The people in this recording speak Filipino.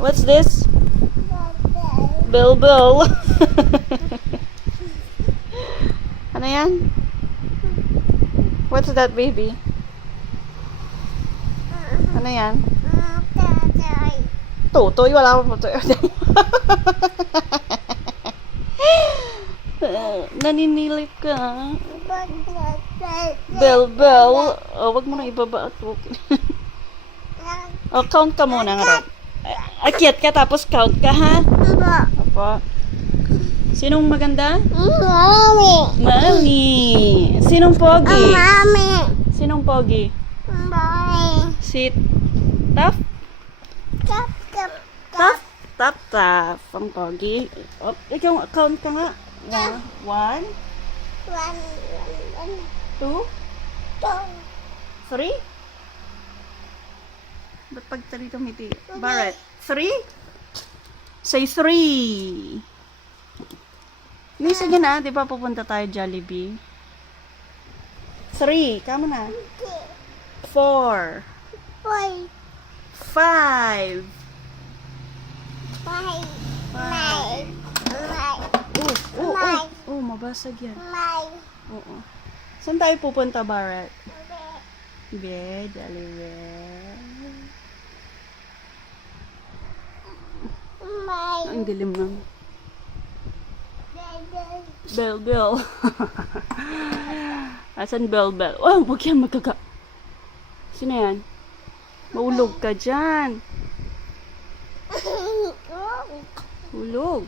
What's this? Bell bell. Ano yan? What's that, baby? Ano yan? Tutoy. Wala pa tutoy. Naninilik ka. Bell bell. Oh, wag mo na ibaba at okay. Oh, count ka muna nga. Akyat ka tapos count ka, ha? Opo. Sinong maganda? Mami. Mami. Sinong pogi? Mami. Sinong pogi? Mami. Si Taf? Tap, tap, Taf? Taf, Taf. Ang pogi. Oh, ikaw, count ka nga. 1, 1, 2, 2, 3? Ba't pag talito miti? Barrett. 3? Say 3. Lisa niya na, di ba pupunta tayo Jollibee? 3, kamo na. 4, 4, 5, 5, 5. Oh, mabasag yan. 9, Oo. Saan tayo pupunta, Barrett? Jollibee. Ang dilim lang. Bell, bell. Asan bell, bell? Oh, wag yan magkaga. Sino yan? Maulog ka dyan. Ulog.